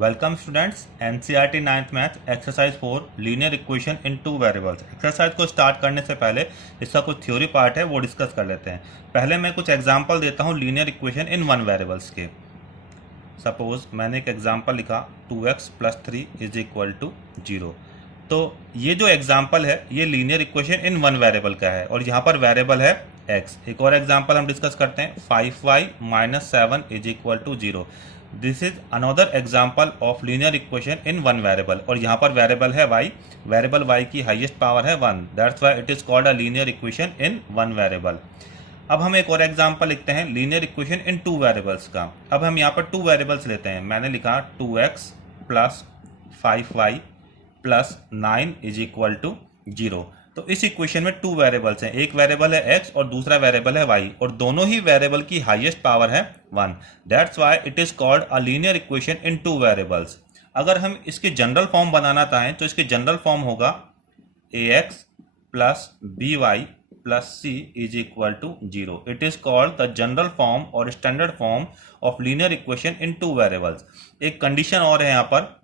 Welcome students, NCERT 9th math exercise 4 linear equation in two variables. Exercise को start करने से पहले इसका कुछ थ्योरी पार्ट है वो डिस्कस कर लेते हैं। पहले मैं कुछ एग्जांपल देता हूँ linear equation in one variables के। सपोज मैंने एक एग्जांपल लिखा 2x + 3 = 0। तो ये जो एग्जांपल है ये linear equation in one variable का है और यहाँ पर वेरिएबल है x। एक और एग्जांपल हम डिस्कस करते हैं 5y - 7 = 0। This is another example of linear equation in one variable और यहाँ पर वेरिएबल है y। वेरिएबल y की हाईएस्ट पावर है 1, that's why it is called a linear equation in one variable. अब हम एक और एग्जाम्पल लिखते हैं linear equation in two variables का। अब हम यहाँ पर टू वेरिएबल्स लेते हैं। मैंने लिखा 2x + 5y + 9 = 0। तो इस इक्वेशन में टू वेरिएबल्स हैं, एक वेरिएबल है x और दूसरा वेरिएबल है y और दोनों ही वेरिएबल की हाईएस्ट पावर है 1, that's why it is called a linear equation in two variables. अगर हम इसकी जनरल फॉर्म बनाना चाहें तो इसकी जनरल फॉर्म होगा ax + by + c = 0। It is called the general form और standard form of linear equation in two variables. एक कंडीशन और है यहाँ पर,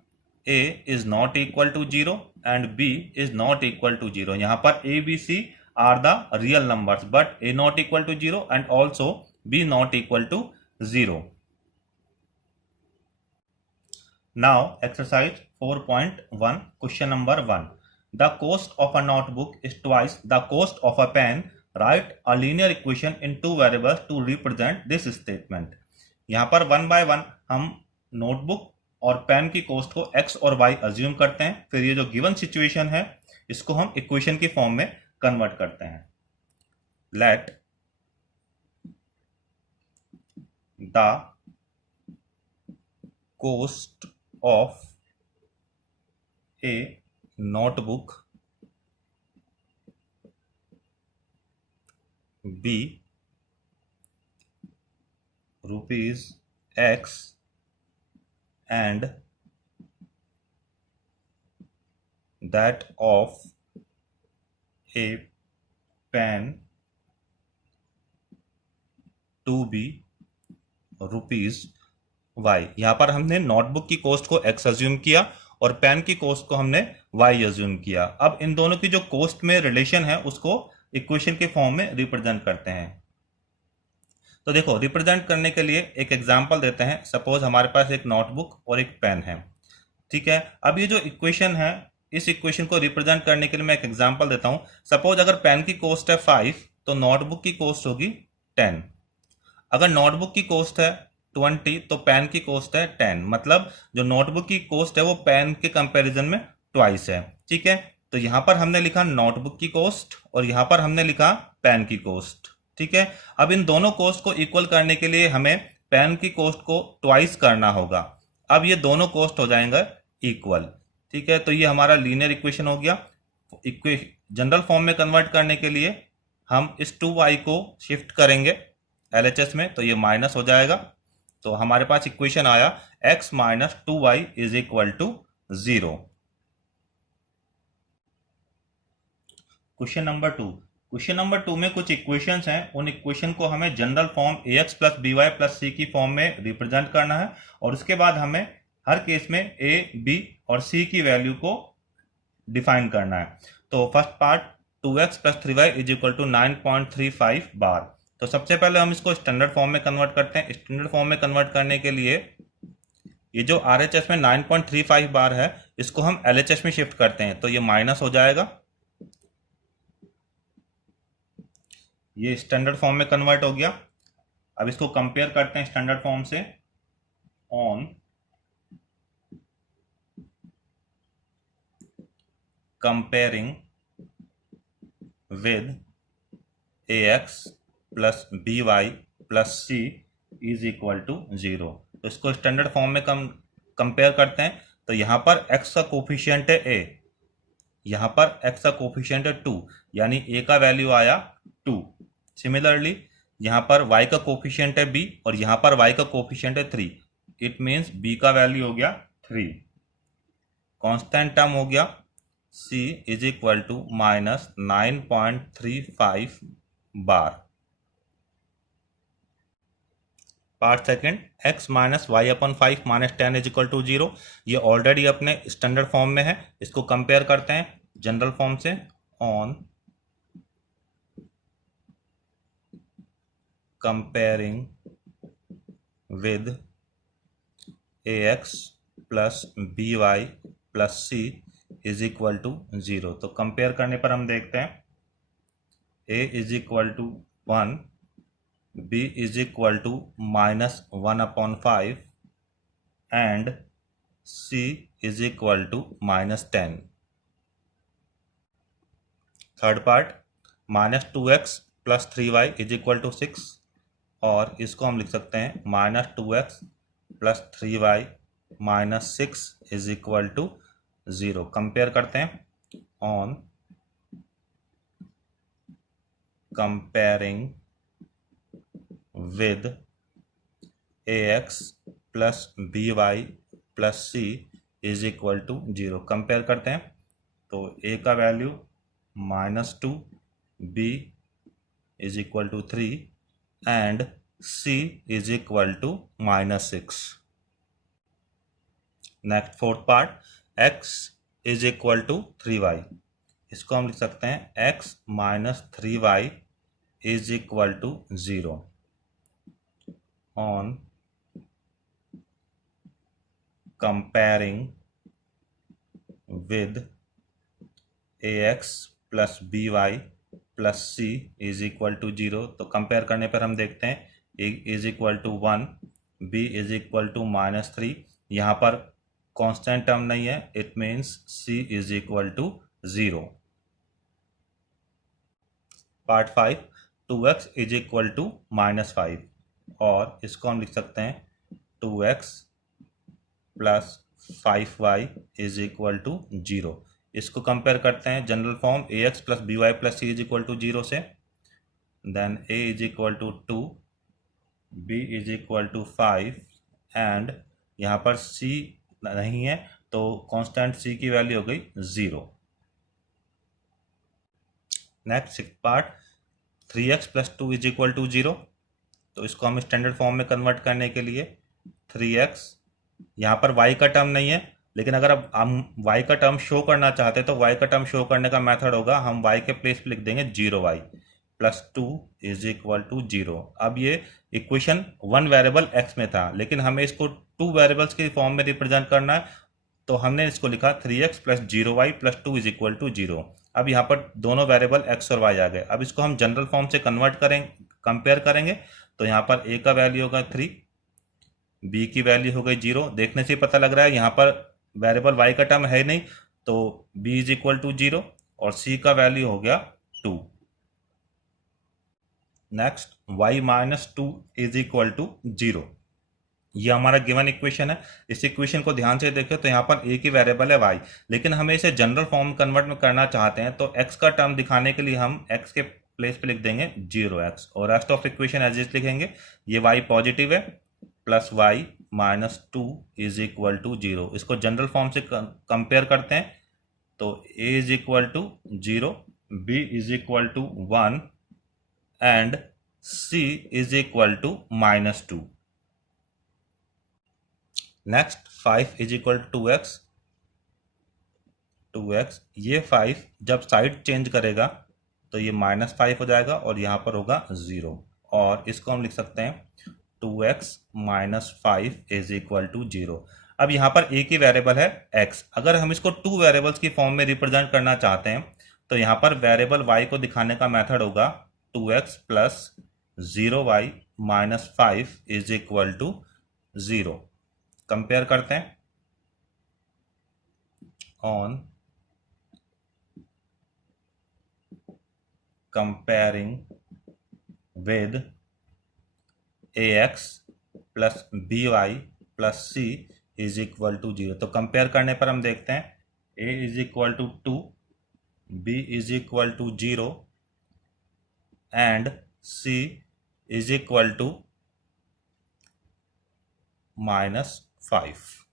a is not equal to 0 and b is not equal to 0। यहाँ पर a, b, c are the real numbers but a not equal to 0 and also b not equal to 0। Now exercise 4.1 question number 1। The cost of a notebook is twice the cost of a pen। Write a linear equation in two variables to represent this statement। यहाँ पर 1 by 1 हम notebook और pen की cost को x और y assume करते हैं। फिर ये जो गिवन सिचुएशन है इसको हम इक्वेशन की फॉर्म में कन्वर्ट करते हैं। Let the cost of a notebook be ₹x and that of a pen to be ₹y। यहाँ पर हमने नोटबुक की कॉस्ट को x अज्यूम किया और पेन की कॉस्ट को हमने y अज्यूम किया। अब इन दोनों की जो कॉस्ट में रिलेशन है उसको इक्वेशन के फॉर्म में रिप्रेजेंट करते हैं। तो देखो, रिप्रेजेंट करने के लिए एक एग्जांपल देते हैं। सपोज हमारे पास एक नोटबुक और एक पेन है, ठीक है। अब ये जो इक्वेशन है इस इक्वेशन को रिप्रेजेंट करने के लिए मैं एक एग्जांपल देता हूं। सपोज अगर पेन की कॉस्ट है 5 तो नोटबुक की कॉस्ट होगी 10। अगर नोटबुक की कॉस्ट है 20 तो पेन की कॉस्ट है 10। मतलब जो नोटबुक की कॉस्ट है वो पेन के कंपैरिजन में ट्वाइस है, ठीक है। तो यहां पर हमने लिखा नोटबुक की कॉस्ट और यहां पर हमने लिखा पेन की कॉस्ट, ठीक है। अब इन दोनों कॉस्ट को इक्वल करने के लिए हमें पेन की कॉस्ट को ट्वाइस करना होगा। अब ये दोनों कॉस्ट हो जाएंगे इक्वल, ठीक है। तो ये हमारा लीनियर इक्वेशन हो गया। जनरल फॉर्म में कन्वर्ट करने के लिए हम इस 2y को शिफ्ट करेंगे LHS में, तो ये माइनस हो जाएगा। तो हमारे पास इक्वेशन आया x - 2y = 0। क्वेश्चन नंबर 2 में कुछ इक्वेशंस हैं। उन इक्वेशन को हमें general form ax + by + c की फॉर्म में रिप्रेजेंट करना है और उसके बाद हमें हर केस में a, b और c की वैल्यू को डिफाइन करना है। तो फर्स्ट पार्ट 2x + 3y = 9.35 बार। तो सबसे पहले हम इसको स्टैंडर्ड फॉर्म में कन्वर्ट करते हैं। स्टैंडर्ड फॉर्म में कन्वर्ट करने के लिए ये जो RHS में 9.35 बार है इसको हम LHS में शिफ्ट करते हैं, तो ये माइनस हो जाएगा। ये स्टैंडर्ड फॉर्म में कन्वर्ट हो गया। अब इसको कंपेयर करते हैं स्टैंडर्ड फॉर्म से। On comparing with ax + by + c = 0। तो इसको स्टैंडर्ड फॉर्म में कंपेयर करते हैं। तो यहाँ पर x का कोफिशिएंट है a, यहाँ पर x का कोफिशिएंट है 2, यानी a का वैल्यू आया 2। सिमिलरली यहाँ पर y का कोफिशिएंट है b और यहाँ पर y का कोफिशिएंट है 3। इट मीन्स b का वैल्यू हो गया 3। कांस्टेंट टर्म हो गया c = -9.35 बार। Part second, x minus y upon 5 minus 10 is equal to 0। ये ऑलरेडी अपने स्टैंडर्ड फॉर्म में है, इसको कंपेयर करते हैं जनरल फॉर्म से। On comparing with ax plus b y plus c is equal to 0। तो कंपेयर करने पर हम देखते हैं a is equal to 1, b is equal to minus 1/5 and c is equal to minus 10। Third part, minus 2x plus 3y is equal to 6, और इसको हम लिख सकते हैं minus 2x plus 3y minus 6 is equal to 0। Compare करते हैं on comparing with ax plus by plus c is equal to 0। Compare करते हैं तो a का value -2, b is equal to 3 and c is equal to -6। Next fourth part, x is equal to 3y। इसको हम लिख सकते हैं x minus 3y is equal to 0। On comparing with ax plus by plus c is equal to 0। तो compare करने पर हम देखते हैं a is equal to 1, b is equal to -3। यहाँ पर कांस्टेंट टर्म नहीं है, it means c is equal to 0। Part 5, 2x is equal to -5, और इसको हम लिख सकते हैं 2x plus 5y is equal to 0। इसको कंपेयर करते हैं general form ax plus by plus c is equal to 0 से। Then a is equal to 2, b is equal to 5 and यहाँ पर c नहीं है तो कांस्टेंट c की वैल्यू हो गई 0। Next part, 3x plus 2 is equal to 0। तो इसको हम स्टैंडर्ड फॉर्म में कन्वर्ट करने के लिए 3x, यहाँ पर y का टर्म नहीं है, लेकिन अगर अब हम y का टर्म शो करना चाहते हैं तो y का टर्म शो करने का मेथड होगा, हम y के प्लेस पे लिख देंगे 0y plus 2 is equal to 0। अब ये इक्वेशन 1 वेरिएबल x में था, लेकिन हमें इसको 2 वेरिएबल्स के फॉर्म में रिप्रेजेंट करना है, तो हमने इसको लिखा 3x plus 0y plus 2 is equal to 0। अब यहाँ पर दोनों वेरिएबल x और y आ गए। अब इसको हम जनरल फॉर्म से कन्वर्ट करेंगे, कंपेयर करेंगे, तो यहाँ पर a का वैल्यू होगा 3, b की वैल्यू हो गई 0। देखने से पता लग रहा है यहाँ पर वेरिएबल y का टर्म है नहीं, तो b इज इक्वल टू 0 और c का वैल्यू हो गया 2। Next, y minus 2 is equal to 0। ये हमारा गिवन इक्वेशन है। इस इक्वेशन को ध्यान से देखें तो यहाँ पर एक ही वेरिएबल है y, लेकिन हमें इसे जनरल फॉर्म कन्वर्ट में करना चाहते हैं, तो x का टर्म दिखाने के लिए हम x के प्लेस पे लिख देंगे 0x और rest of equation as it लिखेंगे। ये y पॉजिटिव है, plus y minus 2 is equal to 0। इसको जनरल फॉर्म से कंपेयर करते हैं तो a is equal to 0, b is equal to 1 and c is equal to -2। Next, 5 is equal to 2x। ये 5 जब साइड चेंज करेगा तो ये -5 हो जाएगा और यहाँ पर होगा 0, और इसको हम लिख सकते हैं 2x minus 5 is equal to 0। अब यहाँ पर एक ही वेरिएबल है x। अगर हम इसको 2 वेरिएबल्स की फॉर्म में रिप्रेजेंट करना चाहते हैं तो यहाँ पर वेरिएबल y को दिखाने का मेथड होगा 2x plus 0y minus 5 is equal to 0। Compare करते हैं on comparing with ax plus by plus c is equal to 0। तो कंपेयर करने पर हम देखते हैं a is equal to 2, b is equal to 0 and c is equal to -5।